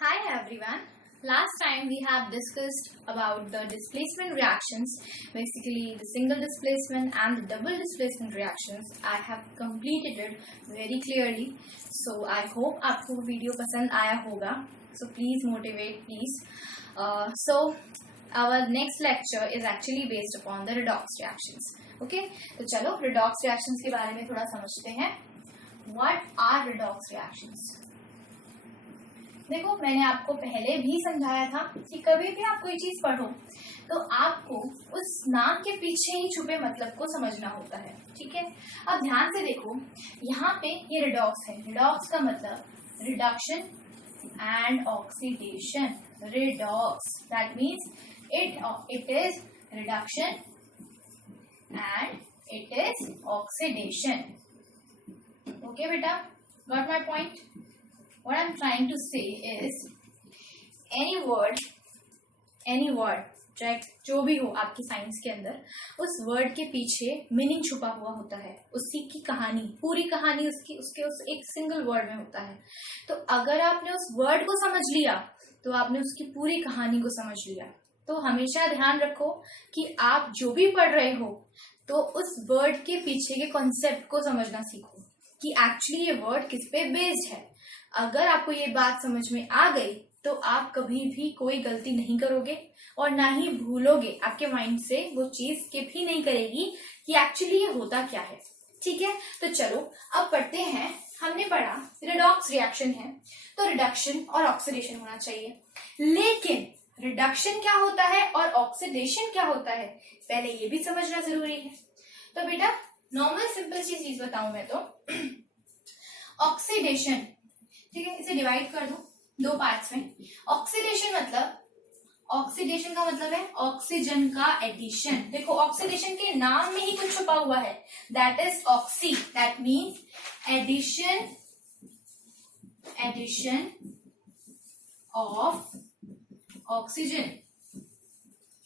Hi everyone. Last time we have discussed about the displacement reactions, basically the single displacement and the double displacement reactions. I have completed it very clearly. So I hope आपको video पसंद आया होगा. So please motivate, please. So our next lecture is actually based upon the redox reactions. Okay? तो चलो redox reactions के बारे में थोड़ा समझते हैं. What are redox reactions? देखो, मैंने आपको पहले भी समझाया था कि कभी भी आप कोई चीज पढ़ो तो आपको उस नाम के पीछे ही छुपे मतलब को समझना होता है. ठीक है, अब ध्यान से देखो, यहाँ पे ये रिडॉक्स है. रिडॉक्स का मतलब reduction and oxidation. Redox that means it is reduction and it is oxidation. Okay बेटा, got my point? What I'm trying to say is any word, चाहे जो भी हो आपकी साइंस के अंदर, उस वर्ड के पीछे मीनिंग छुपा हुआ होता है. उसी की कहानी, पूरी कहानी उसके उस एक सिंगल वर्ड में होता है. तो अगर आपने उस वर्ड को समझ लिया तो आपने उसकी पूरी कहानी को समझ लिया. तो हमेशा ध्यान रखो कि आप जो भी पढ़ रहे हो तो उस वर्ड के पीछे के कॉन्सेप्ट को समझना सीखो कि एक्चुअली ये वर्ड किस पे बेस्ड है. अगर आपको ये बात समझ में आ गई तो आप कभी भी कोई गलती नहीं करोगे और ना ही भूलोगे. आपके माइंड से वो चीज स्किप ही नहीं करेगी कि एक्चुअली ये होता क्या है. ठीक है, तो चलो अब पढ़ते हैं. हमने पढ़ा रिडॉक्स रिएक्शन है तो रिडक्शन और ऑक्सीडेशन होना चाहिए. लेकिन रिडक्शन क्या होता है और ऑक्सीडेशन क्या होता है, पहले ये भी समझना जरूरी है. तो बेटा नॉर्मल सिंपल चीज बताऊं मैं तो ऑक्सीडेशन, ठीक है, इसे डिवाइड कर दो दो पार्ट्स में. ऑक्सीडेशन का मतलब है ऑक्सीजन का एडिशन. देखो ऑक्सीडेशन के नाम में ही कुछ छुपा हुआ है, that is oxy. That means addition of oxygen.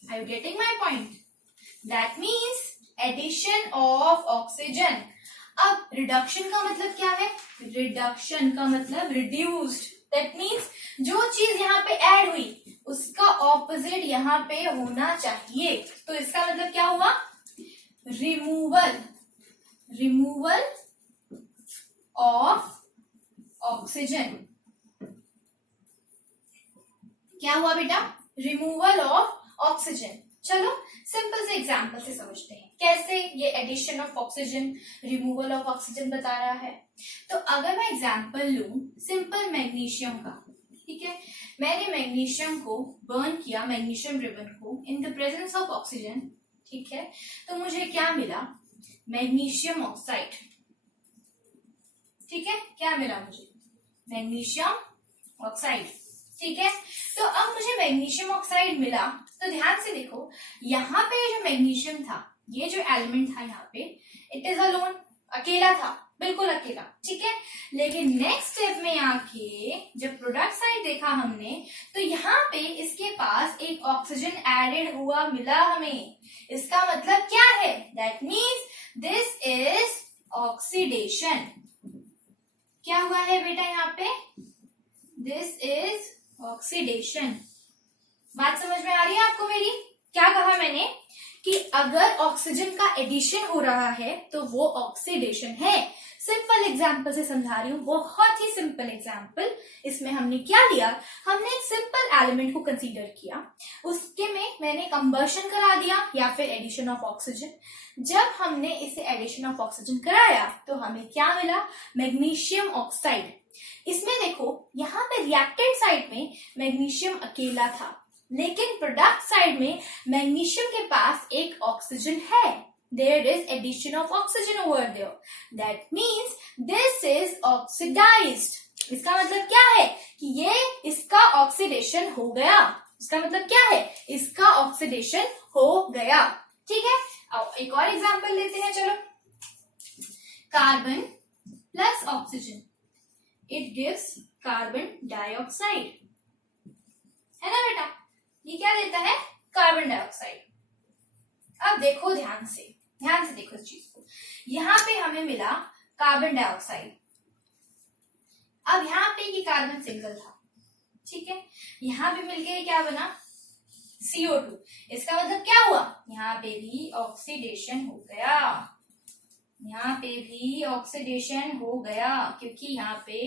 Are you getting my point? That means addition of oxygen. अब रिडक्शन का मतलब क्या है? रिडक्शन का मतलब रिड्यूस्ड. दैट मीन्स जो चीज यहाँ पे ऐड हुई उसका ऑपोजिट यहाँ पे होना चाहिए. तो इसका मतलब क्या हुआ? Removal of oxygen. क्या हुआ बेटा? Removal of oxygen. चलो सिंपल से एग्जांपल से समझते हैं कैसे ये addition of oxygen, removal of oxygen बता रहा है. तो अगर मैं एग्जांपल लूं सिंपल मैग्नीशियम का, ठीक है, मैंने मैग्नीशियम को बर्न किया, मैग्नीशियम रिबन को in the presence of oxygen. ठीक है, तो मुझे क्या मिला? Magnesium oxide. ठीक है, क्या मिला मुझे? Magnesium oxide. ठीक है, तो अब मुझे मैग्नीशियम ऑक्साइड मिला तो ध्यान से देखो, यहाँ पे जो मैग्नीशियम था, ये जो एलिमेंट था यहाँ पे, इट इज अलोन, अकेला था, बिल्कुल अकेला. ठीक है, लेकिन नेक्स्ट स्टेप में आके जब प्रोडक्ट साइड देखा हमने तो यहाँ पे इसके पास एक ऑक्सीजन एडेड हुआ मिला हमें. इसका मतलब क्या है? That means this is oxidation. क्या हुआ है बेटा यहाँ पे? This is oxidation. बात समझ में आ रही है आपको मेरी? क्या कहा मैंने कि अगर ऑक्सीजन का एडिशन हो रहा है तो वो ऑक्सीडेशन है. सिंपल एग्जांपल से समझा रही हूँ, बहुत ही सिंपल एग्जांपल. इसमें हमने क्या लिया? हमने एक सिंपल एलिमेंट को कंसीडर किया, उसके में मैंने कंबशन करा दिया या फिर एडिशन ऑफ ऑक्सीजन. जब हमने इसे एडिशन ऑफ ऑक्सीजन कराया तो हमें क्या मिला? Magnesium oxide. इसमें देखो यहाँ पे रिएक्टेंट साइड में मैग्नीशियम अकेला था, लेकिन प्रोडक्ट साइड में मैग्नीशियम के पास एक ऑक्सीजन है. There is addition of oxygen over there. That means this is oxidized. इसका मतलब क्या है? कि ये इसका ऑक्सीडेशन हो गया. इसका मतलब क्या है? इसका ऑक्सीडेशन हो गया. ठीक है, अब एक और एग्जांपल लेते हैं. चलो, carbon plus oxygen, it gives carbon dioxide. है ना बेटा? ये क्या देता है? Carbon dioxide. अब देखो ध्यान से देखो इस चीज को. यहाँ पे हमें मिला कार्बन डाइऑक्साइड. अब यहाँ पे ये कार्बन सिंगल था, ठीक है, यहाँ पे मिलके क्या बना, CO2। इसका मतलब क्या हुआ, यहाँ पे भी ऑक्सीडेशन हो गया, यहाँ पे भी ऑक्सीडेशन हो गया, क्योंकि यहाँ पे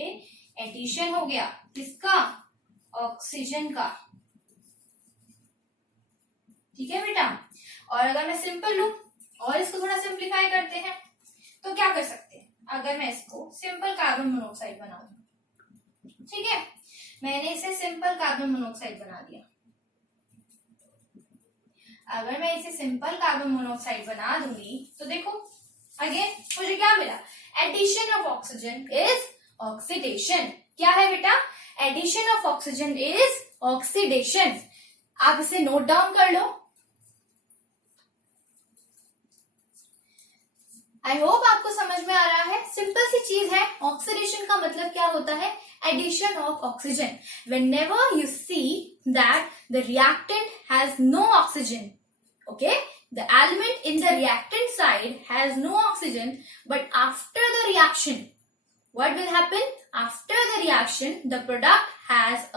एडिशन हो गया किसका, ऑक्सीजन का। ठीक है बेटा, और अगर मैं सिंपल लूं और इसको थोड़ा सिंप्लीफाई करते हैं तो क्या कर सकते हैं, अगर मैं इसको सिंपल कार्बन मोनोऑक्साइड बनाऊं, ठीक है, मैंने इसे सिंपल कार्बन मोनोऑक्साइड बना दिया। अगर मैं इसे सिंपल कार्बन मोनोऑक्साइड बना दूंगी तो देखो अगेन मुझे क्या मिला, addition of oxygen is oxidation. क्या है बेटा, addition of oxygen is oxidation. आप इसे नोट डाउन कर लो। आई होप आपको समझ में आ रहा है, सिंपल सी चीज है। ऑक्सीडेशन का मतलब क्या होता है, addition of oxygen. Whenever you see that the reactant has no oxygen, okay, the element in the reactant side has no oxygen, but after the reaction, what will happen? After the reaction, the product has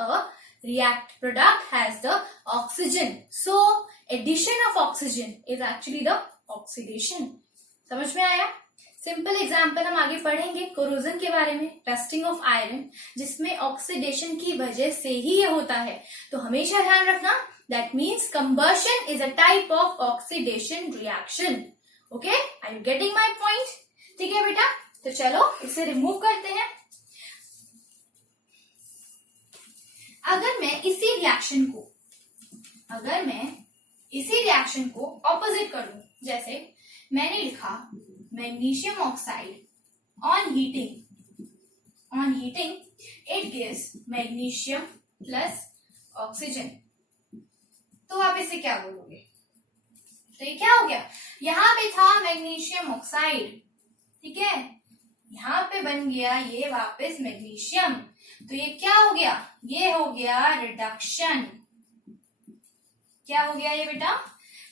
the oxygen. So, addition of oxygen is actually the oxidation. समझ में आया? Simple example हम आगे पढ़ेंगे corrosion के बारे में, rusting of iron, जिसमें ऑक्सीडेशन की वजह से ही ये होता है। तो हमेशा ध्यान रखना, that means combustion is a type of oxidation reaction. Okay, are you getting my point? ठीक है बेटा, तो चलो इसे रिमूव करते हैं। अगर मैं इसी रिएक्शन को ऑपोजिट कर दूं, जैसे मैंने लिखा magnesium oxide on heating it gives magnesium plus oxygen, तो आप इसे क्या बोलोगे? तो ये क्या हो गया, यहाँ पे था मैग्नीशियम ऑक्साइड, ठीक है, यहाँ पे बन गया ये वापस मैग्नीशियम, तो ये क्या हो गया, ये हो गया रिडक्शन। क्या हो गया ये बेटा,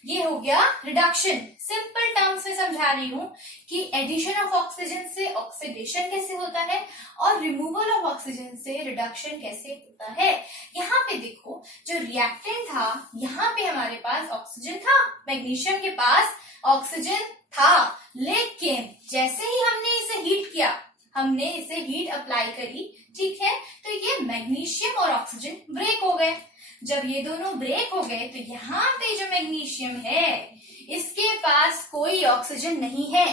ये हो गया रिडक्शन। सिंपल टर्म्स में समझा रही हूं कि एडिशन ऑफ ऑक्सीजन से ऑक्सीडेशन कैसे होता है और रिमूवल ऑफ ऑक्सीजन से रिडक्शन कैसे होता है। यहाँ पे देखो, जो रिएक्टेंट था, यहाँ पे हमारे पास ऑक्सीजन था, मैग्नीशियम के पास ऑक्सीजन था, लेकिन जैसे ही हमने इसे हीट किया, हमने इसे हीट अप्लाई करी, ठीक है, तो ये मैग्नीशियम और ऑक्सीजन ब्रेक हो गए। जब ये दोनों ब्रेक हो गए तो यहाँ पे जो मैग्नीशियम है, इसके पास कोई ऑक्सीजन नहीं है,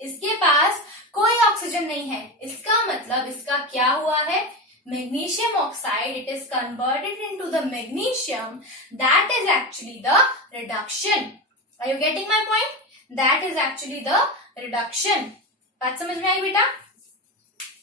इसके पास कोई ऑक्सीजन नहीं है। इसका मतलब इसका क्या हुआ है, magnesium oxide, it is converted into the magnesium, that is actually the reduction. Are you getting my point? That is actually the reduction. बात समझ में आई बेटा?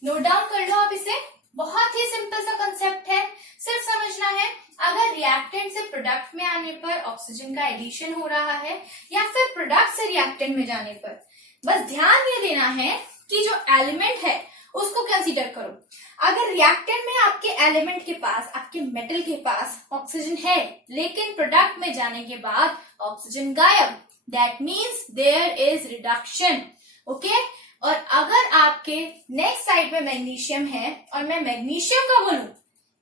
नोट डाउन कर लो आप इसे, बहुत ही सिंपल सा कंसेप्ट है, सिर्फ समझना है। अगर रिएक्टेंट से प्रोडक्ट में आने पर ऑक्सीजन का एडिशन हो रहा है या फिर प्रोडक्ट से रिएक्टेंट में जाने पर, बस ध्यान ये देना है कि जो एलिमेंट है उसको कंसीडर करो। अगर रिएक्टेंट में आपके एलिमेंट के पास, आपके मेटल के पास ऑक्सीजन है, लेकिन प्रोडक्ट में जाने के बाद ऑक्सीजन गायब, that means there is reduction. Okay, और अगर आपके नेक्स्ट साइड में मैग्नीशियम है और मैं मैग्नीशियम का बोलूं,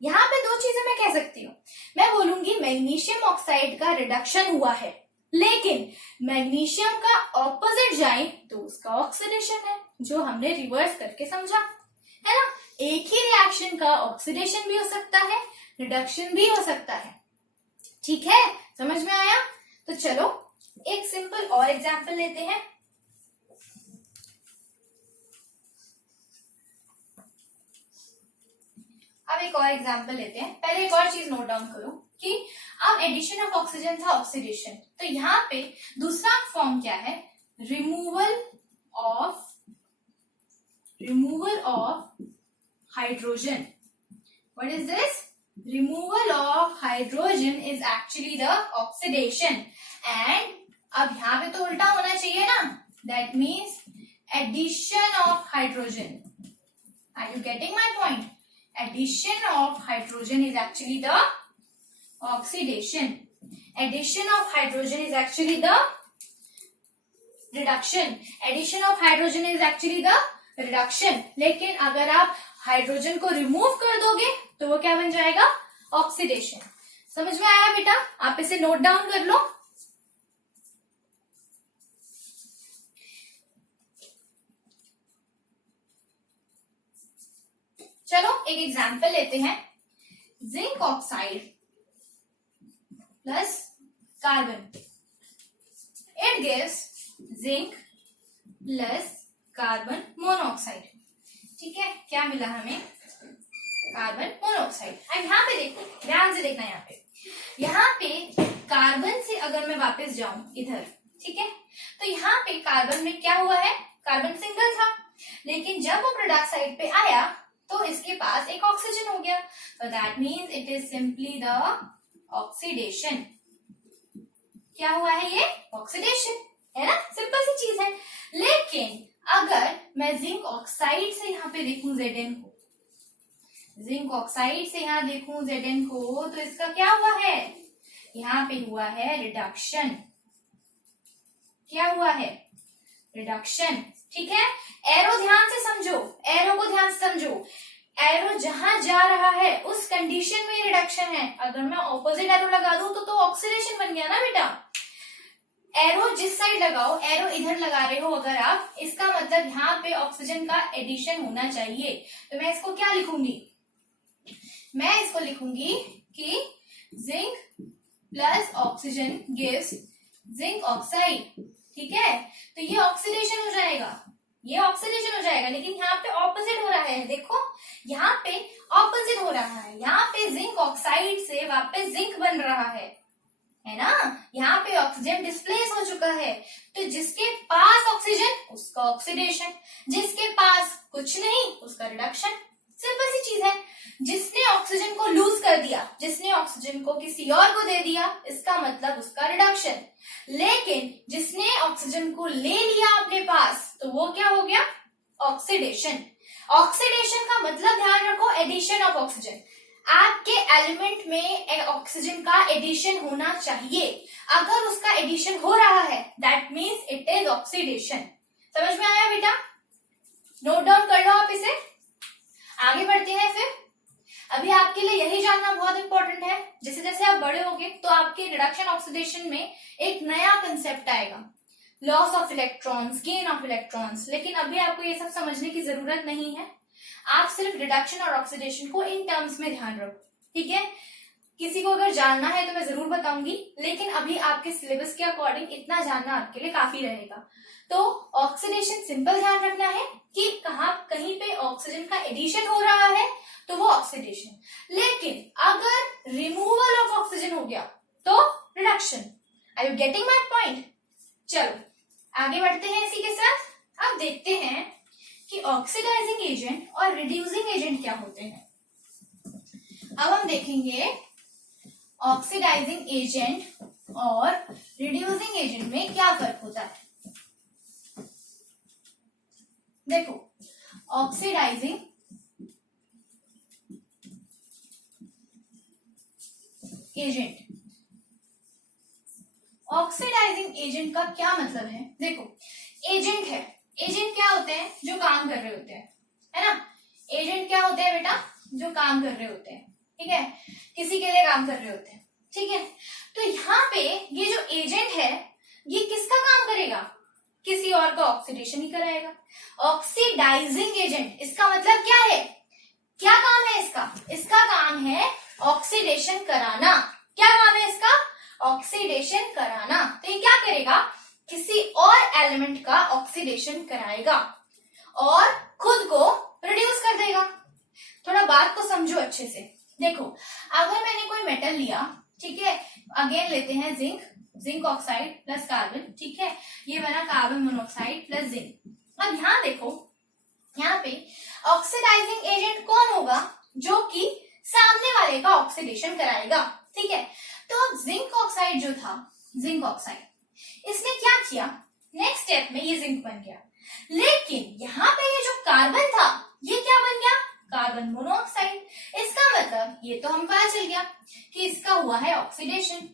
यहाँ पे दो चीजें मैं कह सकती हूँ। मैं बोलूंगी मैग्नीशियम ऑक्साइड का रिडक्शन हुआ है, लेकिन मैग्नीशियम का ऑपोजिट जाए तो उसका ऑक्सीडेशन है, जो हमने रिवर्स करके समझा है ना। एक ही रिएक्शन का ऑक्सीडेशन भी हो सकता है, रिडक्शन भी हो सकता है। ठीक है, समझ में आया? तो चलो एक सिंपल और एग्जाम्पल लेते हैं। अब एक और एग्जाम्पल लेते हैं। पहले एक और चीज नोट डाउन करो कि अब एडिशन ऑफ ऑक्सीजन था ऑक्सीडेशन, तो यहाँ पे दूसरा फॉर्म क्या है, removal of hydrogen. What is this? Removal of hydrogen is actually the oxidation. And अब यहाँ पे तो उल्टा होना चाहिए ना, that means addition of hydrogen. Are you getting my point? Addition of hydrogen is actually the oxidation. Addition of hydrogen is actually the reduction. Addition of hydrogen is actually the reduction. लेकिन अगर आप hydrogen को remove कर दोगे तो वो क्या बन जाएगा, ऑक्सीडेशन। समझ में आया बेटा? आप इसे नोट डाउन कर लो। चलो एक एग्जांपल लेते हैं। Zinc oxide plus carbon, it gives zinc plus carbon monoxide. ठीक है, क्या मिला हमें? Carbon monoxide. अब यहाँ पे देखो, ध्यान से देखना। यहाँ पे कार्बन से अगर मैं वापस जाऊं इधर, ठीक है, तो यहाँ पे कार्बन में क्या हुआ है? कार्बन सिंगल था, लेकिन जब वो प्रोडक्ट साइड पे आया तो इसके पास एक ऑक्सीजन हो गया। तो that means it is simply the oxidation. क्या हुआ है? ये ऑक्सीडेशन है ना, सिंपल सी चीज है। लेकिन अगर मैं जिंक ऑक्साइड से यहाँ पे देखूं Zn को, जिंक ऑक्साइड से यहाँ देखूं Zn को, तो इसका क्या हुआ है? यहाँ पे हुआ है रिडक्शन। क्या हुआ है? रिडक्शन। ठीक है, एरो ध्यान से समझो, एरो को ध्यान से समझो। एरो जहां जा रहा है उस कंडीशन में रिडक्शन है। अगर मैं ऑपोजिट एरो लगा दूं तो ऑक्सीडेशन बन गया ना बेटा। एरो जिस साइड लगाओ, एरो इधर लगा रहे हो अगर आप, इसका मतलब यहाँ पे ऑक्सीजन का एडिशन होना चाहिए। तो मैं इसको क्या लिखूंगी? मैं इसको लिखूंगी कि zinc plus oxygen gives zinc oxide. ठीक है, तो ये ऑक्सीडेशन हो जाएगा, ये ऑक्सीडेशन हो जाएगा। लेकिन यहाँ पे ऑपोजिट हो रहा है, देखो यहाँ पे ऑपोजिट हो रहा है। यहाँ पे जिंक ऑक्साइड से वापस जिंक बन रहा है ना। यहाँ पे ऑक्सीजन डिस्प्लेस हो चुका है, तो जिसके पास ऑक्सीजन उसका ऑक्सीडेशन, जिसके पास कुछ नहीं उसका रिडक्शन। सिंपल सी चीज है। जिसने ऑक्सीजन को लूज कर दिया, जिसने ऑक्सीजन को किसी और को दे दिया, इसका मतलब उसका रिडक्शन। लेकिन जिसने ऑक्सीजन को ले लिया अपने पास, तो वो क्या हो गया? ऑक्सीडेशन। ऑक्सीडेशन का मतलब ध्यान रखो, एडिशन ऑफ ऑक्सीजन। आपके एलिमेंट में ऑक्सीजन का एडिशन होना चाहिए। अगर उसका एडिशन हो रहा है that means it is oxidation. समझ में आया बेटा? नोट डाउन कर लो आप इसे। आगे बढ़ते हैं फिर। अभी आपके लिए यही जानना बहुत इंपॉर्टेंट है। जैसे जैसे आप बड़े होगे तो आपके रिडक्शन ऑक्सीडेशन में एक नया कंसेप्ट आएगा, loss of electrons, gain of electrons. लेकिन अभी आपको ये सब समझने की जरूरत नहीं है। आप सिर्फ रिडक्शन और ऑक्सीडेशन को इन टर्म्स में ध्यान रखो। ठीक है, किसी को अगर जानना है तो मैं जरूर बताऊंगी, लेकिन अभी आपके सिलेबस के अकॉर्डिंग इतना जानना आपके लिए काफी रहेगा। तो ऑक्सीडेशन सिंपल ध्यान रखना है कि कहीं पे ऑक्सीजन का एडिशन हो रहा है तो वो ऑक्सीडेशन। लेकिन अगर रिमूवल ऑफ ऑक्सीजन हो गया तो reduction. Are you getting my point? चलो आगे बढ़ते हैं इसी के साथ। अब देखते हैं कि ऑक्सीडाइजिंग एजेंट और रिड्यूसिंग एजेंट क्या होते हैं। अब हम देखेंगे ऑक्सीडाइजिंग एजेंट और रिड्यूसिंग एजेंट में क्या फर्क होता है। देखो, ऑक्सीडाइजिंग एजेंट, ऑक्सीडाइजिंग एजेंट का क्या मतलब है? देखो, एजेंट है, एजेंट क्या होते हैं? जो काम कर रहे होते हैं, है ना। एजेंट क्या होते हैं बेटा? जो काम कर रहे होते हैं। ठीक है, किसी के लिए काम कर रहे होते हैं। ठीक है, तो यहाँ पे ये जो एजेंट है ये किसका काम करेगा? किसी और का ऑक्सीडेशन ही कराएगा। ऑक्सीडाइजिंग एजेंट, इसका मतलब क्या है? क्या काम है इसका? इसका काम है ऑक्सीडेशन कराना। क्या काम है इसका? ऑक्सीडेशन कराना। तो ये क्या करेगा? किसी और एलिमेंट का ऑक्सीडेशन कराएगा और खुद को रिड्यूस कर देगा। थोड़ा बात को समझो अच्छे से। देखो, अगर मैंने कोई मेटल लिया, ठीक है, अगेन लेते हैं zinc, zinc oxide plus carbon. ठीक है, ये बना कार्बन मोनोऑक्साइड प्लस जिंक। अब यहाँ देखो, यहाँ पे ऑक्सीडाइजिंग एजेंट कौन होगा? जो कि सामने वाले का ऑक्सीडेशन कराएगा। ठीक है, तो अब जिंक ऑक्साइड जो था, जिंक ऑक्साइड, इसने क्या किया? नेक्स्ट स्टेप में ये जिंक बन गया। लेकिन यहाँ पे ये जो कार्बन था ये क्या बन गया? Carbon monoxide. इसका मतलब ये तो हमको पता चल गया कि इसका हुआ है ऑक्सीडेशन,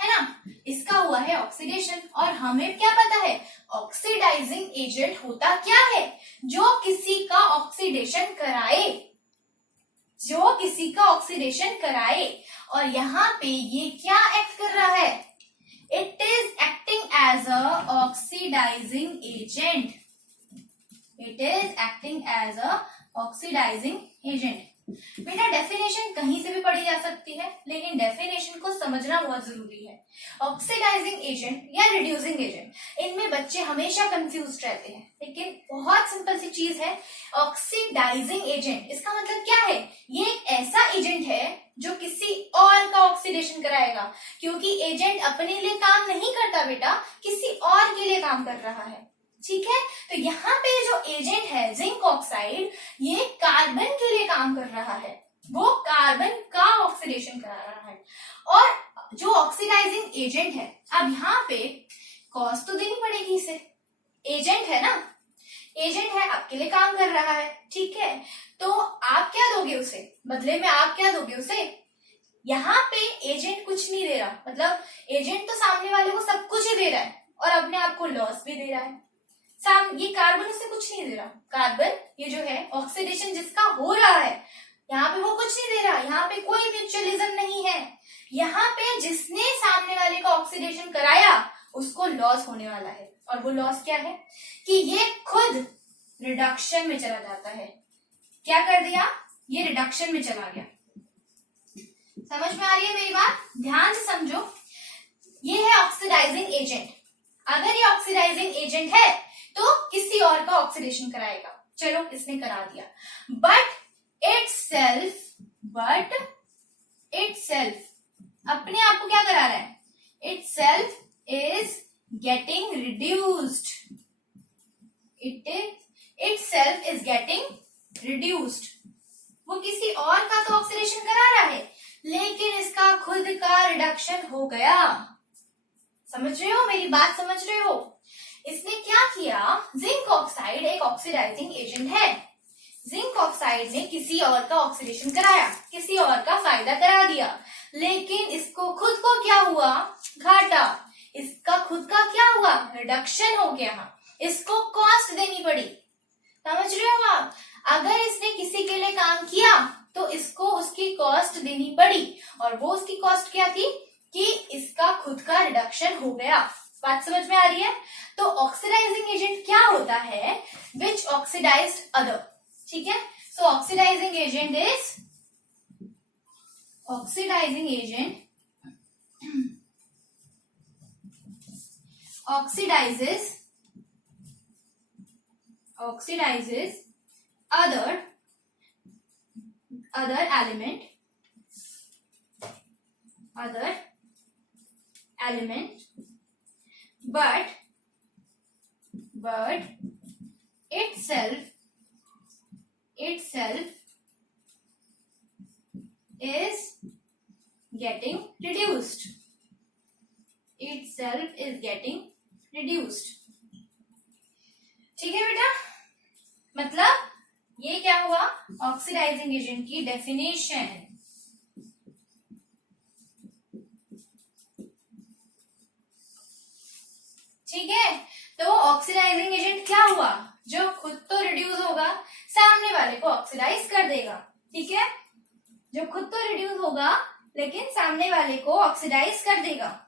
है ना, इसका हुआ है ऑक्सीडेशन। और हमें क्या पता है? ऑक्सीडाइजिंग एजेंट होता क्या है? जो किसी का ऑक्सीडेशन कराए। जो किसी का ऑक्सीडेशन कराए। और यहाँ पे ये क्या एक्ट कर रहा है? It is acting as a oxidising agent. It is acting as a oxidising agent. बेटा डेफिनेशन कहीं से भी पढ़ी जा सकती है, लेकिन डेफिनेशन को समझना बहुत जरूरी है। ऑक्सीडाइजिंग एजेंट या रिड्यूसिंग एजेंट, इनमें बच्चे हमेशा कंफ्यूज रहते हैं, लेकिन बहुत सिंपल सी चीज है। ऑक्सीडाइजिंग एजेंट इसका मतलब क्या है? ये एक ऐसा एजेंट है जो किसी और का ऑक्सीडेशन कराएगा, क्योंकि एजेंट अपने लिए काम नहीं करता बेटा, किसी और के लिए काम कर रहा है। ठीक है, तो यहाँ पे जो एजेंट है जिंक ऑक्साइड, ये कार्बन के लिए काम कर रहा है, वो कार्बन का ऑक्सीडेशन करा रहा है। और जो ऑक्सीडाइजिंग एजेंट है, अब यहाँ पे कॉस्ट तो देनी पड़ेगी इसे, एजेंट है ना, एजेंट है, आपके लिए काम कर रहा है। ठीक है, तो आप क्या दोगे उसे? बदले में आप क्या दोगे उसे? यहाँ पे एजेंट कुछ नहीं दे रहा, मतलब एजेंट तो सामने वाले को सब कुछ ही दे रहा है और अपने आप को लॉस भी दे रहा है। ये कार्बन उसे कुछ नहीं दे रहा, कार्बन ये जो है ऑक्सीडेशन जिसका हो रहा है, यहाँ पे वो कुछ नहीं दे रहा, यहाँ पे कोई म्यूचुअलिज्म नहीं है। यहाँ पे जिसने सामने वाले का ऑक्सीडेशन कराया उसको लॉस होने वाला है, और वो लॉस क्या है कि ये खुद रिडक्शन में चला जाता है। क्या कर दिया? ये रिडक्शन में चला गया। समझ में आ रही है मेरी बात? ध्यान से समझो, ये है ऑक्सीडाइजिंग एजेंट। अगर ये ऑक्सीडाइजिंग एजेंट है तो किसी और का ऑक्सीडेशन कराएगा। चलो इसने करा दिया, बट इटसेल्फ अपने आप को क्या करा रहा है? Itself is getting reduced. Itself is getting reduced. वो किसी और का तो ऑक्सीडेशन करा रहा है, लेकिन इसका खुद का रिडक्शन हो गया। समझ रहे हो मेरी बात? समझ रहे हो? इसने क्या किया? जिंक ऑक्साइड एक ऑक्सीडाइजिंग एजेंट है। जिंक ऑक्साइड ने किसी और का ऑक्सीडेशन कराया, किसी और का फायदा करा दिया, लेकिन इसको खुद को क्या हुआ? घाटा। इसका खुद का क्या हुआ? रिडक्शन हो गया। इसको कॉस्ट देनी पड़ी। समझ रहे हो आप? अगर इसने किसी के लिए काम किया तो इसको उसकी कॉस्ट देनी पड़ी, और वो उसकी कॉस्ट क्या थी कि इसका खुद का रिडक्शन हो गया। बात समझ में आ रही है? तो ऑक्सीडाइजिंग एजेंट क्या होता है? Which oxidized other. ठीक है, so oxidizing agent is oxidizing agent oxidizes other element, but itself is getting reduced. ठीक है बेटा, मतलब ये क्या हुआ? ऑक्सीडाइजिंग एजेंट की डेफिनेशन। ठीक है, तो ऑक्सीडाइजिंग एजेंट क्या हुआ? जो खुद तो रिड्यूस होगा, सामने वाले को ऑक्सीडाइज कर देगा। ठीक है, जो खुद तो रिड्यूस होगा लेकिन सामने वाले को ऑक्सीडाइज कर देगा।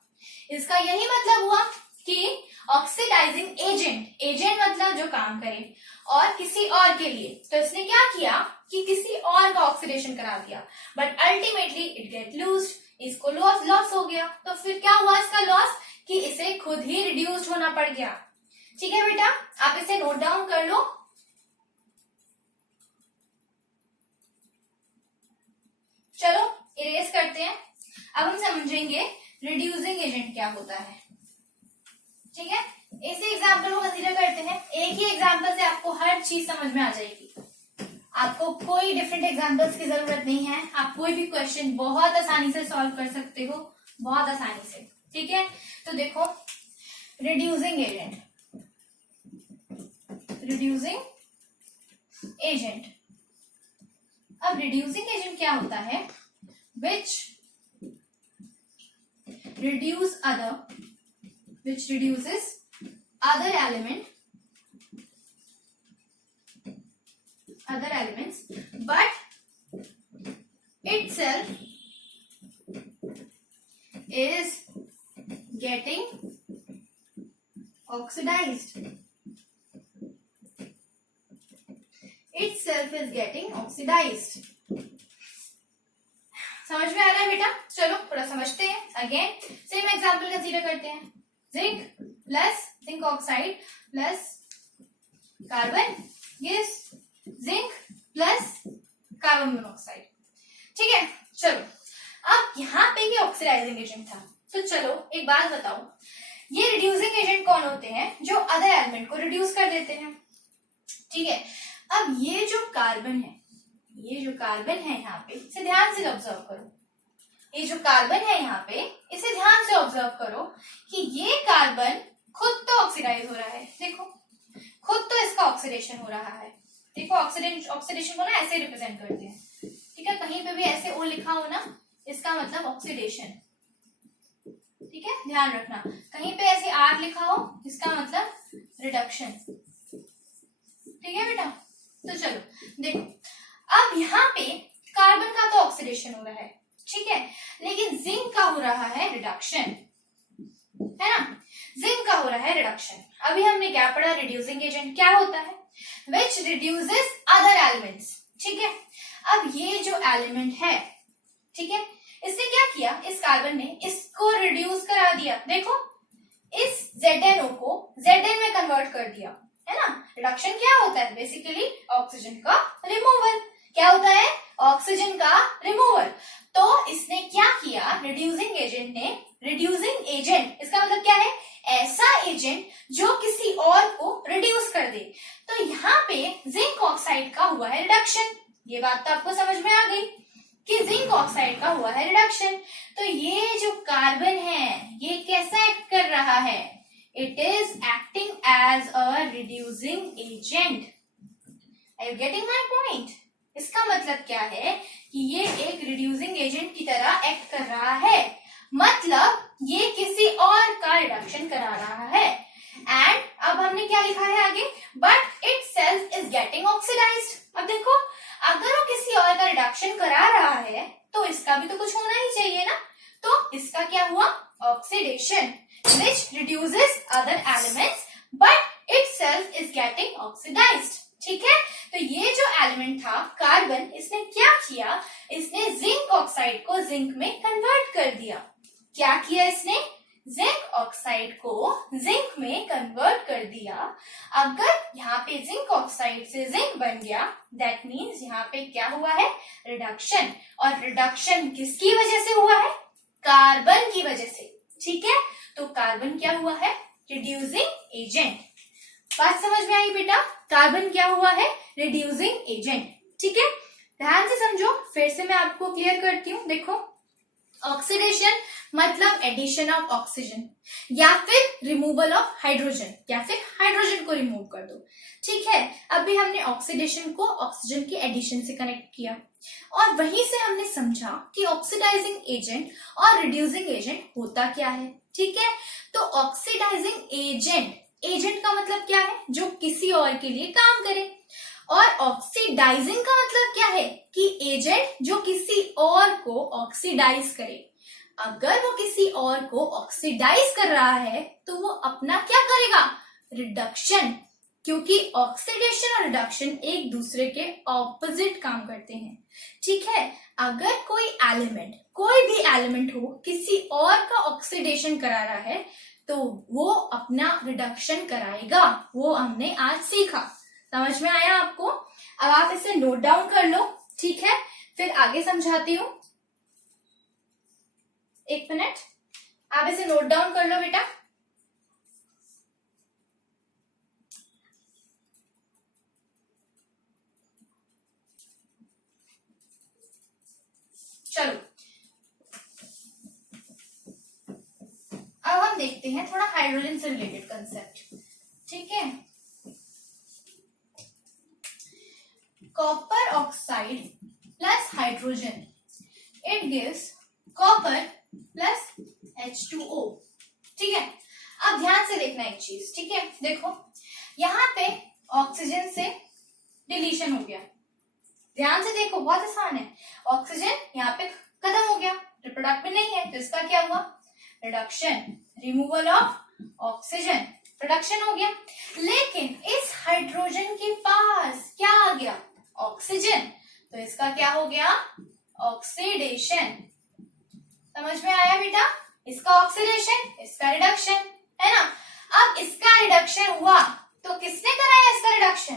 इसका यही मतलब हुआ कि ऑक्सीडाइजिंग एजेंट मतलब जो काम करे और किसी और के लिए, तो इसने क्या किया कि किसी और का ऑक्सीडेशन करा दिया, बट अल्टीमेटली इट गेट लूज्ड, इसको लॉस हो गया। तो फिर क्या हुआ इसका लॉस? कि इसे खुद ही रिड्यूस्ड होना पड़ गया। ठीक है बेटा, आप इसे नोट डाउन कर लो। चलो इरेज करते हैं। अब हम समझेंगे रिड्यूसिंग एजेंट क्या होता है। ठीक है, ऐसे एग्जाम्पल को कंसीडर करते हैं। एक ही एग्जाम्पल से आपको हर चीज समझ में आ जाएगी, आपको कोई डिफरेंट एग्जाम्पल्स की जरूरत नहीं है। आप कोई भी क्वेश्चन बहुत आसानी से सॉल्व कर सकते हो, बहुत आसानी से। ठीक है, तो देखो रिड्यूसिंग एजेंट। अब रिड्यूसिंग एजेंट क्या होता है? which reduces other elements but itself is getting oxidized. Itself is getting oxidized. समझ में आ रहा है बेटा? चलो थोड़ा समझते हैं. अगेन सेम एग्जाम्पल कंसीडर करते हैं. Zinc plus zinc oxide plus carbon gives zinc plus carbon monoxide. ठीक है. चलो अब यहाँ पे ये ऑक्सीडाइजिंग एजेंट था. तो चलो एक बात बताओ, ये रिड्यूसिंग एजेंट कौन होते हैं? जो अदर एलिमेंट को रिड्यूस कर देते हैं. ठीक है. अब ये जो कार्बन है, ये जो कार्बन है यहाँ पे, इसे ध्यान से ऑब्जर्व करो. ये जो कार्बन है यहाँ पे, इसे ध्यान से ऑब्जर्व करो कि ये कार्बन खुद तो ऑक्सीडाइज हो रहा है. देखो खुद तो इसका ऑक्सीडेशन हो रहा है. देखो ऑक्सीडेशन को ना ऐसे रिप्रेजेंट करते हैं. ठीक है. कहीं पे भी ऐसे ओ लिखा हो ना, इसका मतलब ऑक्सीडेशन. ठीक है. ध्यान रखना. कहीं पे ऐसे आर लिखा हो, इसका मतलब रिडक्शन. ठीक है बेटा. तो चलो देखो, अब यहाँ पे कार्बन का तो ऑक्सीडेशन हो रहा है. ठीक है. लेकिन जिंक का हो रहा है रिडक्शन, है ना. जिंक का हो रहा है रिडक्शन. अभी हमने क्या पढ़ा? रिड्यूसिंग एजेंट क्या होता है? विच रिड्यूसेस अदर एलिमेंट्स. ठीक है. अब ये जो एलिमेंट है, ठीक है, इसने क्या किया? इस कार्बन ने इसको रिड्यूस करा दिया. देखो इस ZnO को Zn में कन्वर्ट कर दिया, है ना. रिडक्शन क्या होता है? बेसिकली ऑक्सीजन का रिमूवल. क्या होता है? ऑक्सीजन का रिमूवल. तो इसने क्या किया? रिड्यूसिंग एजेंट ने, रिड्यूसिंग एजेंट इसका मतलब क्या है? ऐसा एजेंट जो किसी और को रिड्यूस कर दे. तो यहाँ पे जिंक ऑक्साइड का हुआ है रिडक्शन. ये बात तो आपको समझ में आ गई कि जिंक ऑक्साइड का हुआ है रिडक्शन. तो ये जो कार्बन है, ये कैसा एक्ट कर रहा है? It is acting as a reducing agent. Are you getting my point? इसका मतलब क्या है कि ये एक रिड्यूसिंग एजेंट की तरह एक्ट कर रहा है. मतलब ये किसी और का रिडक्शन करा रहा है. एंड अब हमने क्या लिखा है आगे? But itself is getting oxidised. अब देखो, अगर वो किसी और का रिडक्शन करा रहा है तो इसका भी तो कुछ होना ही चाहिए ना. तो इसका क्या हुआ? Oxidation, which reduces other elements but itself is getting oxidized. ठीक है. तो ये जो एलिमेंट था कार्बन, इसने क्या किया? इसने जिंक ऑक्साइड को जिंक में कन्वर्ट कर दिया. क्या किया इसने? जिंक ऑक्साइड को जिंक में कन्वर्ट कर दिया. अगर यहाँ पे जिंक ऑक्साइड से जिंक बन गया, दैट मीन्स यहाँ पे क्या हुआ है? रिडक्शन. और रिडक्शन किसकी वजह से हुआ है? कार्बन की वजह से. ठीक है. तो कार्बन क्या हुआ है? Reducing agent. बात समझ में आई बेटा? कार्बन क्या हुआ है? Reducing agent. ठीक है. ध्यान से समझो, फिर से मैं आपको क्लियर करती हूँ. देखो, ऑक्सीडेशन मतलब एडिशन ऑफ ऑक्सीजन या फिर रिमूवल ऑफ हाइड्रोजन, या फिर हाइड्रोजन को रिमूव कर दो. ठीक है. अभी हमने ऑक्सीडेशन को ऑक्सीजन की एडिशन से कनेक्ट किया और वहीं से हमने समझा कि ऑक्सीडाइजिंग एजेंट और रिड्यूसिंग एजेंट होता क्या है. ठीक है. तो ऑक्सीडाइजिंग एजेंट, एजेंट का मतलब क्या है? जो किसी और के लिए काम करे. और ऑक्सीडाइजिंग का मतलब क्या है? कि एजेंट जो किसी और को ऑक्सीडाइज करे. अगर वो किसी और को ऑक्सीडाइज कर रहा है तो वो अपना क्या करेगा? रिडक्शन. क्योंकि ऑक्सीडेशन और रिडक्शन एक दूसरे के ऑपोजिट काम करते हैं. ठीक है. अगर कोई एलिमेंट, कोई भी एलिमेंट हो, किसी और का ऑक्सीडेशन करा रहा है तो वो अपना रिडक्शन कराएगा. वो हमने आज सीखा. समझ में आया आपको? अब आप इसे नोट डाउन कर लो. ठीक है. फिर आगे समझाती हूँ. एक मिनट, आप इसे नोट डाउन कर लो बेटा. चलो अब हम देखते हैं थोड़ा हाइड्रोजन से रिलेटेड कंसेप्ट. ठीक है. Copper oxide plus hydrogen, it gives copper plus H2O. ठीक है. अब ध्यान से देखना एक चीज. ठीक है. देखो यहाँ पे ऑक्सीजन से डिलीशन हो गया. ध्यान से देखो, बहुत आसान है. ऑक्सीजन यहाँ पे खत्म हो गया, प्रोडक्ट में नहीं है, तो इसका क्या हुआ, reduction, removal of oxygen, production हो गया। लेकिन इस हाइड्रोजन के पास क्या आ गया, ऑक्सीजन, तो इसका क्या हो गया, ऑक्सीडेशन। समझ में आया बेटा, इसका ऑक्सीडेशन, इसका रिडक्शन, है ना। अब इसका रिडक्शन हुआ तो किसने कराया इसका रिडक्शन,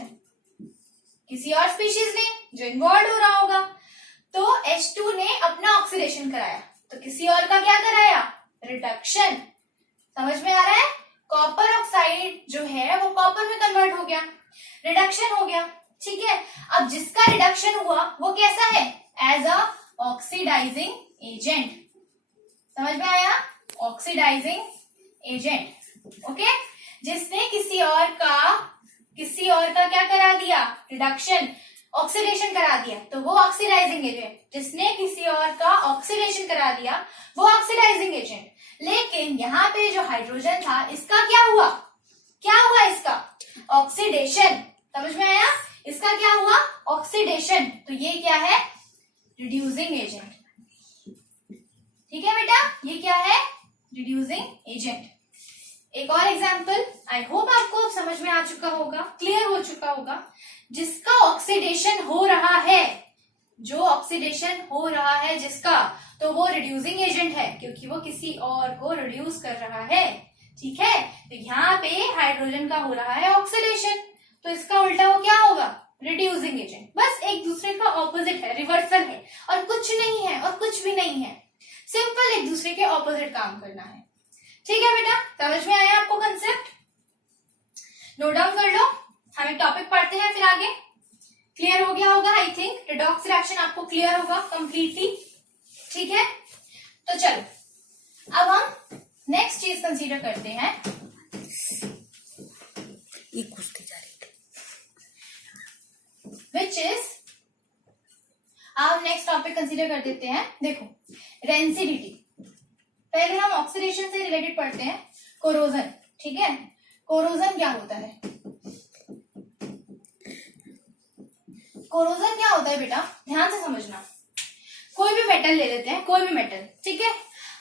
किसी और स्पीशीज ने जो इन्वॉल्व हो रहा होगा। तो H2 ने अपना ऑक्सीडेशन कराया, तो किसी और का क्या कराया, रिडक्शन। समझ में आ रहा है, कॉपर ऑक्साइड जो है वो कॉपर में कन्वर्ट हो गया, रिडक्शन हो गया, ठीक है। अब जिसका रिडक्शन हुआ वो कैसा है, एज अ ऑक्सीडाइजिंग एजेंट। समझ में आया, ऑक्सीडाइजिंग एजेंट, ओके। जिसने किसी और का क्या करा दिया, रिडक्शन, ऑक्सीडेशन करा दिया, तो वो ऑक्सीडाइजिंग एजेंट। जिसने किसी और का ऑक्सीडेशन करा दिया वो ऑक्सीडाइजिंग एजेंट। लेकिन यहाँ पे जो हाइड्रोजन था इसका क्या हुआ, इसका ऑक्सीडेशन। समझ में आया, इसका क्या हुआ, ऑक्सीडेशन। तो ये क्या है, रिड्यूसिंग एजेंट। ठीक है बेटा, ये क्या है, रिड्यूसिंग एजेंट। एक और एग्जांपल, आई होप आपको समझ में आ चुका होगा, क्लियर हो चुका होगा। जिसका ऑक्सीडेशन हो रहा है, जो ऑक्सीडेशन हो रहा है जिसका, तो वो रिड्यूसिंग एजेंट है, क्योंकि वो किसी और को रिड्यूस कर रहा है, ठीक है। तो यहाँ पे हाइड्रोजन का हो रहा है ऑक्सीडेशन, तो इसका उल्टा वो क्या होगा, रिड्यूसिंग एजेंट। बस एक दूसरे का ऑपोजिट है, रिवर्सल है, और कुछ नहीं है और कुछ भी नहीं है, सिंपल एक दूसरे के ऑपोजिट काम करना है। ठीक है बेटा, समझ में आया आपको कंसेप्ट, नोट डाउन कर लो। हम एक टॉपिक पढ़ते हैं फिर आगे, क्लियर हो गया होगा आई थिंक, रिडॉक्स रिएक्शन आपको क्लियर होगा कंप्लीटली, ठीक है। तो चलो अब हम नेक्स्ट चीज कंसीडर करते हैं, ये घुसते जा रही थी, विच इज, अब नेक्स्ट टॉपिक कंसीडर कर देते हैं। देखो, रेंसिडिटी, पहले हम ऑक्सीडेशन से रिलेटेड पढ़ते हैं, कोरोजन, ठीक है। कोरोजन क्या होता है, कोरोजन क्या होता है बेटा, ध्यान से समझना। कोई भी मेटल ले लेते हैं, कोई भी मेटल, ठीक है।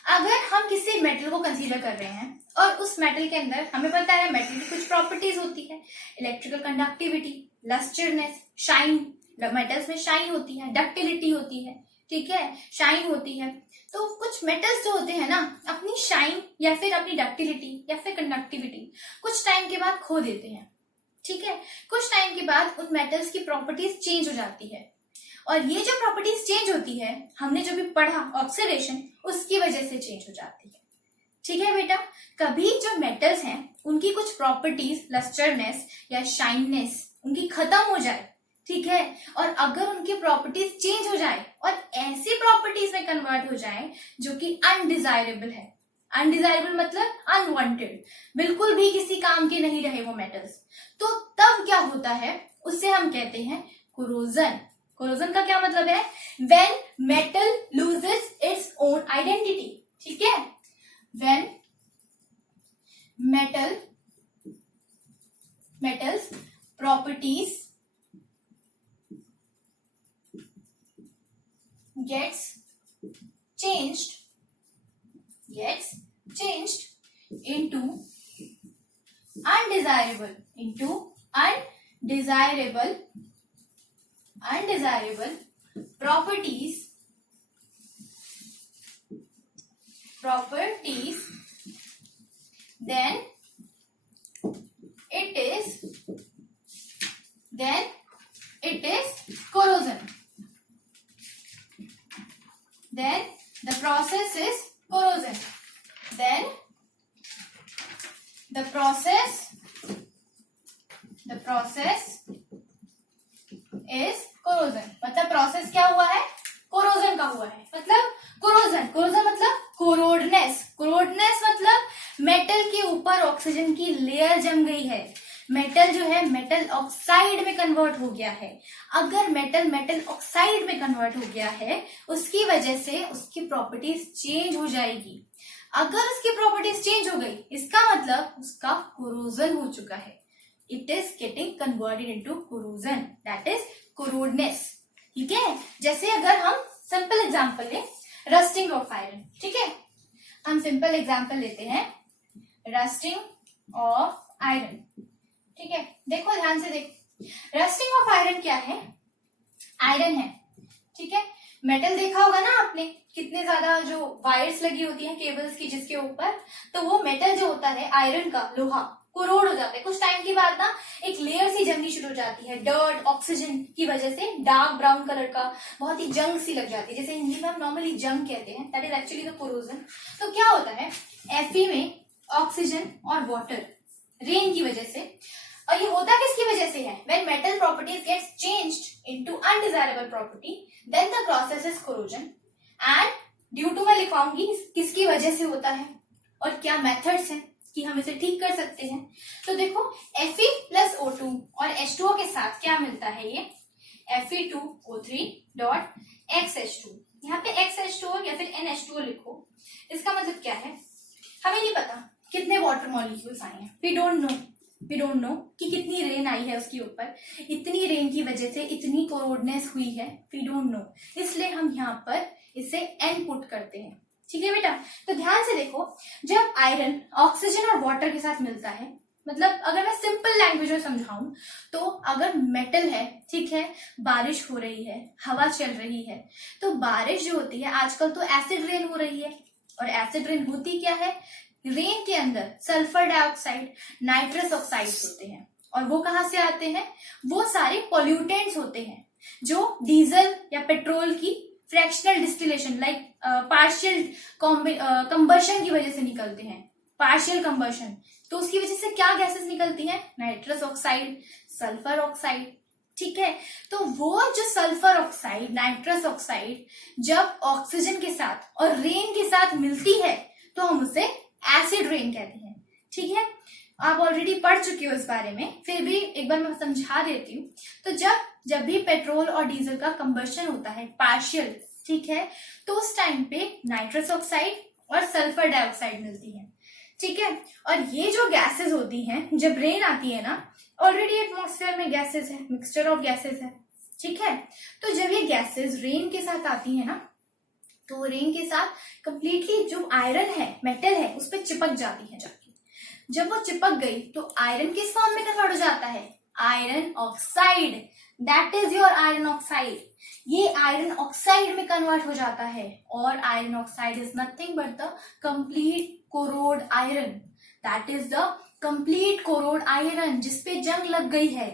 अगर हम किसी मेटल को कंसीडर कर रहे हैं और उस मेटल के अंदर हमें पता है मेटल की कुछ प्रॉपर्टीज होती है, electrical conductivity, lustreness, shine, metals में शाइन होती है, डक्टिलिटी होती है, ठीक है, शाइन होती है। तो कुछ मेटल्स जो होते हैं ना, अपनी शाइन या फिर अपनी डक्टिलिटी या फिर कंडक्टिविटी कुछ टाइम के बाद खो देते हैं, ठीक है। कुछ टाइम के बाद उन मेटल्स की प्रॉपर्टीज चेंज हो जाती है, और ये जो प्रॉपर्टीज चेंज होती है, हमने जो भी पढ़ा ऑक्सीडेशन, उसकी वजह से चेंज हो जाती है, ठीक है बेटा। कभी जो मेटल्स हैं उनकी कुछ प्रॉपर्टीज, लस्टरनेस या शाइननेस उनकी खत्म हो जाए, ठीक है, और अगर उनकी प्रॉपर्टीज चेंज हो जाए और ऐसी प्रॉपर्टीज में कन्वर्ट हो जाए जो कि अनडिजायरेबल है, अनडिजायरेबल मतलब अनवांटेड, बिल्कुल भी किसी काम के नहीं रहे वो मेटल्स, तो तब क्या होता है, उससे हम कहते हैं कोरोजन। कोरोजन का क्या मतलब है, when metal loses its own identity, ठीक है। When metals properties gets changed into undesirable properties, then it is corrosion. Then the process is corrosion. Then the process is corrosion. मतलब प्रोसेस क्या हुआ है, कोरोजन का हुआ है। मतलब कोरोजन मतलब कोरोडनेस मतलब मेटल के ऊपर ऑक्सीजन की लेयर जम गई है, मेटल जो है मेटल ऑक्साइड में कन्वर्ट हो गया है। अगर मेटल ऑक्साइड में कन्वर्ट हो गया है, उसकी वजह से उसकी प्रॉपर्टीज चेंज हो जाएगी। अगर उसकी प्रॉपर्टीज चेंज हो गई, इसका मतलब उसका कोरोजन हो चुका है, it is getting converted into corrosion, that is corrodeness, ठीक है। जैसे अगर हम सिंपल एग्जांपल ले, रस्टिंग ऑफ आयरन। ठीक है, हम सिंपल एग्जांपल लेते हैं, रस्टिंग ऑफ आयरन। ठीक है, देखो ध्यान से देखो, रस्टिंग ऑफ आयरन क्या है? आयरन है, ठीक है, मेटल देखा होगा ना आपने, कितने ज्यादा जो वायर्स लगी होती हैं केबल्स की जिसके ऊपर, तो वो मेटल जो होता है आयरन का, लोहा, कोरोड हो जाता है। कुछ टाइम के बाद ना एक लेयर सी जमनी शुरू हो जाती है, डर्ट, ऑक्सीजन की वजह से डार्क ब्राउन कलर का, बहुत ही जंग सी लग जाती है, जैसे हिंदी में हम नॉर्मली जंग कहते हैं, that is actually the corrosion. तो क्या होता है, Fe में ऑक्सीजन और वाटर, रेन की वजह से, और ये होता किसकी वजह से है? When metal properties gets changed into undesirable property, then the process is corrosion. And due to मैं लिखवाऊंगी किसकी वजह से होता है और क्या मेथड्स हैं कि हम इसे ठीक कर सकते हैं। तो देखो, Fe प्लस O2 और H2O के साथ क्या मिलता है? ये Fe2O3 डॉट XH2। यहाँ पे XH2O या फिर NH2O लिखो। इसका मतलब क्या है? हमें नहीं पता कितने वाटर मॉलिक्यूल्स आए हैं, वी डोंट नो कि कितनी रेन आई है उसके ऊपर, इतनी रेन की वजह से इतनी कोरोडनेस हुई है, वी डोंट नो, इसलिए हम यहाँ पर इसे N पुट करते हैं। ठीक है बेटा, तो ध्यान से देखो, जब आयरन ऑक्सीजन और वाटर के साथ मिलता है, मतलब अगर मैं सिंपल लैंग्वेज में समझाऊं तो अगर मेटल है, ठीक है, बारिश हो रही है, हवा चल रही है, तो बारिश जो होती है, आजकल तो एसिड रेन हो रही है, और एसिड रेन होती क्या है? रेन के अंदर सल्फर डाइऑक्साइड, नाइट्रस ऑक्साइड होते हैं, और वो कहाँ से आते हैं? वो सारे पॉल्यूटेंट्स होते हैं जो डीजल या पेट्रोल की fractional distillation like partial combustion की वजह से निकलते हैं, पार्शियल कंबशन। तो उसकी वजह से क्या गैसेस निकलती हैं? Nitrous oxide, sulphur oxide. ठीक है, तो वो जो सल्फर ऑक्साइड, नाइट्रस ऑक्साइड जब ऑक्सीजन के साथ और रेन के साथ मिलती है तो हम उसे एसिड रेन कहते हैं। ठीक है, आप ऑलरेडी पढ़ चुके हो इस बारे में, फिर भी एक बार मैं समझा देती हूँ। तो जब भी पेट्रोल और डीजल का कंबशन होता है पार्शियल, ठीक है, तो उस टाइम पे नाइट्रस ऑक्साइड और सल्फर डाइऑक्साइड मिलती है। ठीक है, और ये जो गैसेस होती हैं, जब रेन आती है ना, ऑलरेडी एटमॉस्फेयर में गैसेस है, मिक्सचर ऑफ गैसेस है। ठीक है, तो जब ये गैसेस रेन के साथ आती है ना, तो रेन के साथ कंप्लीटली जो आयरन है, मेटल है, उस पर चिपक जाती है जाके। जब वो चिपक गई तो आयरन किस फॉर्म में कन्वर्ट हो जाता है? Iron oxide, that is your iron oxide. ये आयरन ऑक्साइड में कन्वर्ट हो जाता है, और iron oxide is nothing but the complete corrode iron, that is the complete corrode iron जिसपे जंग लग गई है,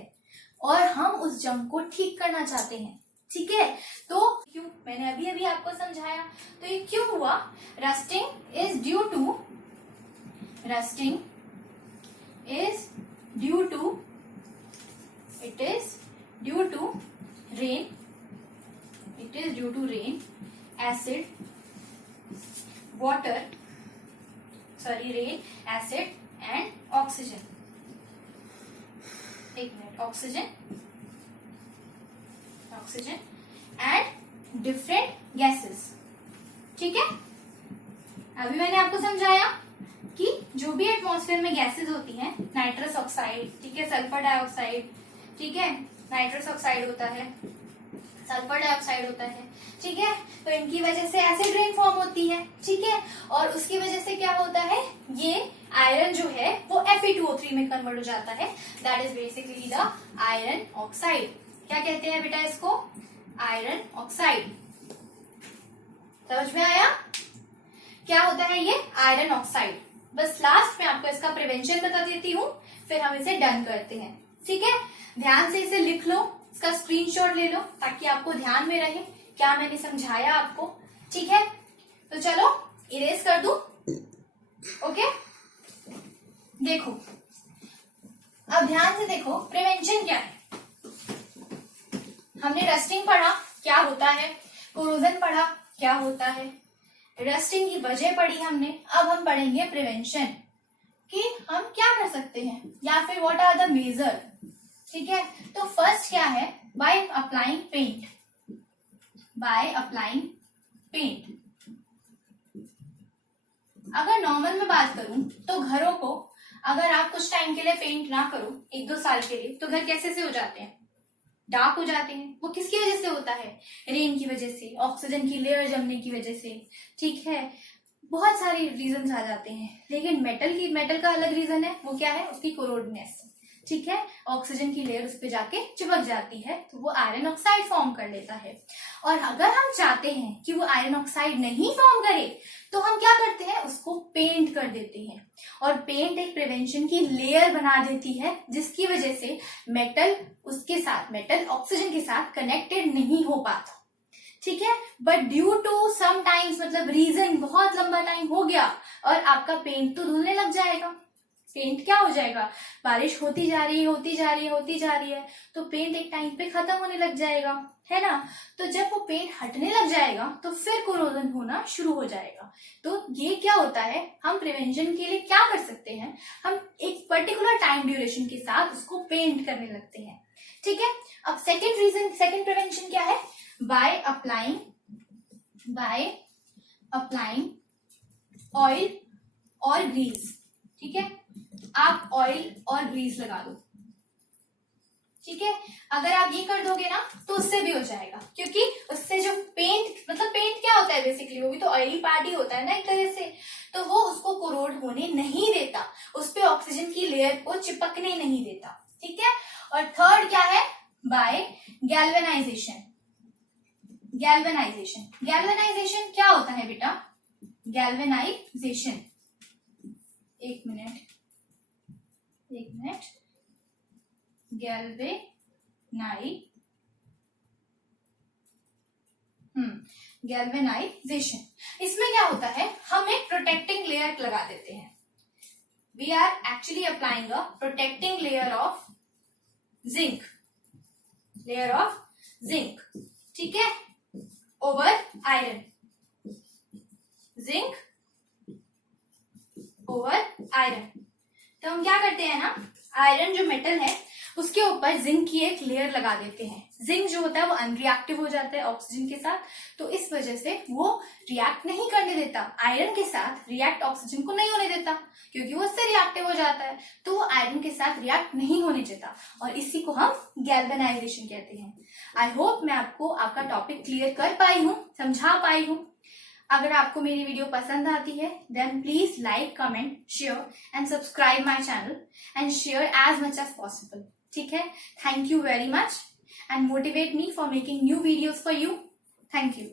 और हम उस जंग को ठीक करना चाहते हैं। ठीक है, तो क्यों, मैंने अभी अभी आपको समझाया, तो ये क्यों हुआ? Rusting is due to rain, acid, water, rain, acid and oxygen. एक minute, oxygen and different gases. ठीक है, अभी मैंने आपको समझाया कि जो भी एटमॉस्फेयर में गैसेस होती हैं, नाइट्रस ऑक्साइड, ठीक है, सल्फर डाइऑक्साइड, ठीक है, नाइट्रस ऑक्साइड होता है, सल्फर डाइऑक्साइड होता है, ठीक है, तो इनकी वजह से एसिड रेन फॉर्म होती है। ठीक है, और उसकी वजह से क्या होता है? ये आयरन जो है वो Fe2O3 में कन्वर्ट हो जाता है, that is basically the iron oxide. क्या कहते हैं बेटा इसको? Iron oxide. समझ में आया क्या होता है ये आयरन ऑक्साइड? बस लास्ट में आपको इसका प्रिवेंशन बता देती हूँ, फिर हम इसे डन करते हैं। ठीक है, ध्यान से इसे लिख लो, इसका स्क्रीनशॉट ले लो ताकि आपको ध्यान में रहे क्या मैंने समझाया आपको। ठीक है, तो चलो इरेज कर दूं। ओके, देखो अब ध्यान से देखो, प्रिवेंशन क्या है? हमने रस्टिंग पढ़ा क्या होता है, कोरोजन पढ़ा क्या होता है, रस्टिंग की वजह पढ़ी हमने। अब हम पढ़ेंगे प्रिवेंशन कि हम क्या कर सकते हैं या फिर व्हाट आर द मेजर। ठीक है, तो फर्स्ट क्या है? By applying paint. अगर नॉर्मल में बात करूं तो घरों को अगर आप कुछ टाइम के लिए पेंट ना करो, 1-2 साल के लिए, तो घर कैसे से हो जाते हैं? डार्क हो जाते हैं। वो किसकी वजह से होता है? रेन की वजह से, ऑक्सीजन की लेयर जमने की वजह से, ठीक है, बहुत सारे रीजन आ जाते हैं। लेकिन मेटल का अलग रीजन है, वो क्या है? उसकी कोरोडनेस, ठीक है, ऑक्सीजन की लेयर उस पर जाके चिपक जाती है तो वो आयरन ऑक्साइड फॉर्म कर लेता है। और अगर हम चाहते हैं कि वो आयरन ऑक्साइड नहीं फॉर्म करे तो हम क्या करते हैं? उसको पेंट कर देते हैं। और पेंट एक प्रिवेंशन की लेयर बना देती है जिसकी वजह से मेटल ऑक्सीजन के साथ कनेक्टेड नहीं हो पाता, ठीक है। But due to some times, मतलब रीजन, बहुत लंबा टाइम हो गया और आपका पेंट तो धुलने लग जाएगा। पेंट क्या हो जाएगा? बारिश होती जा रही है तो पेंट एक टाइम पे खत्म होने लग जाएगा, है ना। तो जब वो पेंट हटने लग जाएगा तो फिर कोरोजन होना शुरू हो जाएगा। तो ये क्या होता है, हम प्रिवेंशन के लिए क्या कर सकते हैं? हम एक पर्टिकुलर टाइम ड्यूरेशन के साथ उसको पेंट करने लगते हैं, ठीक है। अब सेकेंड प्रिवेंशन क्या है? बाय अप्लाइंग ऑयल और ग्रीस, ठीक है। आप ऑयल और ग्रीस लगा दो, ठीक है। अगर आप ये कर दोगे ना तो उससे भी हो जाएगा, क्योंकि उससे जो पेंट क्या होता है बेसिकली, वो भी तो ऑयली पार्ट ही होता है ना एक तरह से, तो वो उसको कोरोड होने नहीं देता, उस पे ऑक्सीजन की लेयर को चिपकने नहीं देता, ठीक है। और थर्ड क्या है? बाय गैल्वेनाइजेशन क्या होता है बेटा? गैल्वेनाइजेशन, एक मिनट, गैल्वेनाइजेशन, इसमें क्या होता है? हम एक प्रोटेक्टिंग लेयर लगा देते हैं। We are actually applying a protecting layer of zinc, ठीक है, over iron, zinc over iron. तो हम क्या करते हैं ना, आयरन जो मेटल है उसके ऊपर जिंक की एक लेयर लगा देते हैं। जिंक जो होता है वो अनरिएक्टिव हो जाता है ऑक्सीजन के साथ, तो इस वजह से वो रिएक्ट नहीं करने देता आयरन के साथ, रिएक्ट ऑक्सीजन को नहीं होने देता, क्योंकि वो उससे रिएक्टिव हो जाता है तो वो आयरन के साथ रिएक्ट नहीं होने देता, और इसी को हम गैल्वेनाइजेशन कहते हैं। आई होप मैं आपको आपका टॉपिक क्लियर कर पाई हूँ, समझा पाई हूँ। अगर आपको मेरी वीडियो पसंद आती है then please like, comment, share and subscribe my channel and share as much as possible, ठीक है। Thank you very much and motivate me for making new videos for you. Thank you.